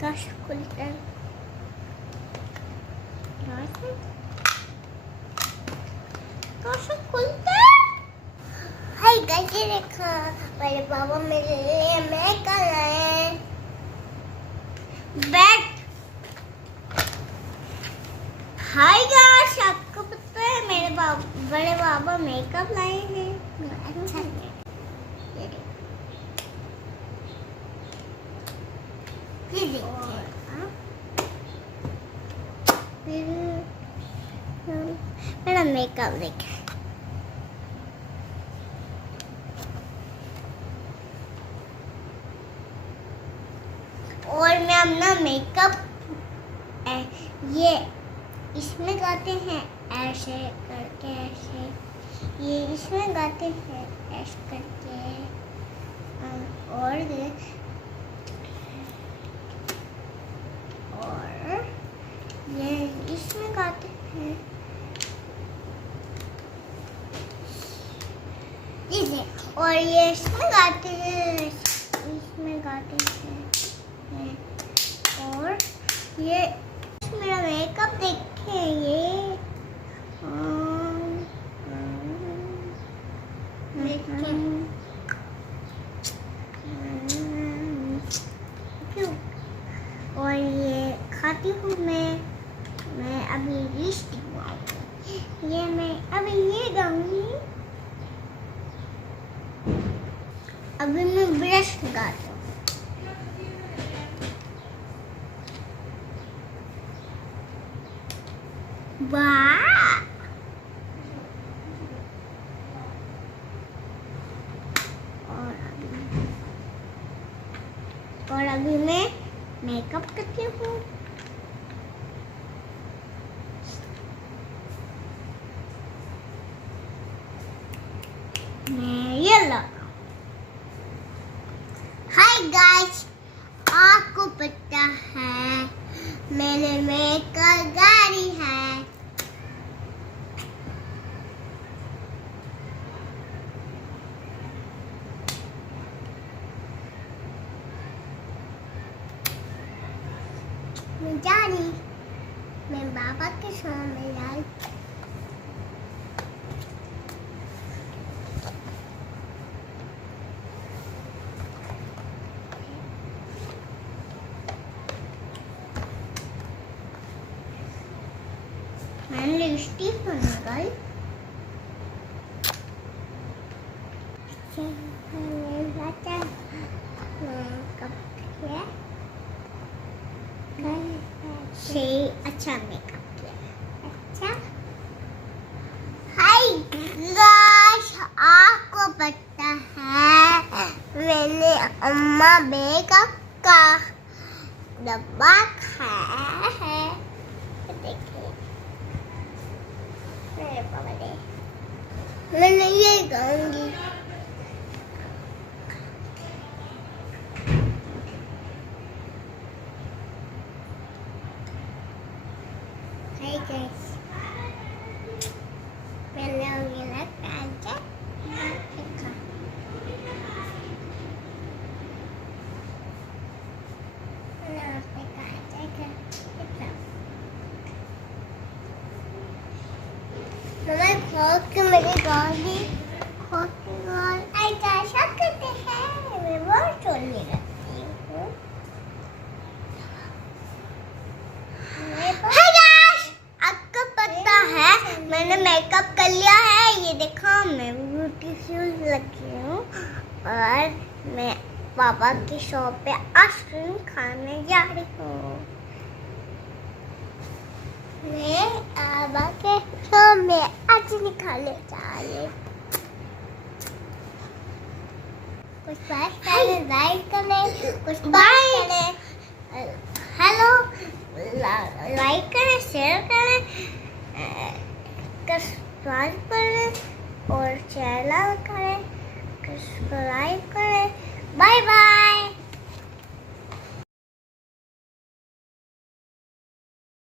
काश खुलता है। काश खुलता है। हाय गाइस, ये देखा मेरे पापा मेरे लिए मेकअप लाए बैग। हाय गाइस, आपको पता है मेरे बड़े पापा मेकअप लाए हैं। अच्छा है। ये देखो मेरा मेकअप देखे। और मैं अपना मेकअप ये इसमें गाते हैं ऐसे करके, ऐसे ये इसमें गाते हैं ऐसे करके, और ये इसमें गाते हैं इसे, और ये इसमें गाते हैं, इसमें गाते हैं, और ये मेरा मेकअप देखे। ये और ये खाती हूँ मैं अभी लिपस्टिक लगाऊंगी। ये मैं अभी ये गाऊंगी। अभी मैं ब्रश लगाती हूँ। वाह, और अभी मैं मेकअप करती हूँ। मैं ये लगा। हाय गाइस, आपको पता है मेरे मेकअप गाड़ी है। मैं जा रही, मैं बाबा के सामने जा रही। मैंने लिपस्टिक लगाई। से अच्छा मेकअप किया। अच्छा, हाय गाइस, आपको पता है मैंने अम्मा मेकअप का डब्बा खाया है। देखिए मेरे पापा ने, मैंने ये गाऊंगी। हाय गाइस, मैंने मेरा कांचा देखा। मम्मा खोल के मेरी गाड़ी खोल के आई कैसा करते हैं। मैं बहुत चोली रखती हूँ। हाय गाइस, आपको पता है मैंने मेकअप कर लिया है। ये देखो मैं ब्यूटीफुल लगी हूँ और मैं पापा की शॉप पे आइसक्रीम खाने जा रही हूँ। मैं पापा के शॉप में आइसक्रीम खाने जा रही हूँ। कुछ बात करें, लाइक करें, कुछ बात करें, हेलो, लाइक करें, शेयर करें, सब्सक्राइब करें और चैनल करें, सब्सक्राइब करें। Bye bye.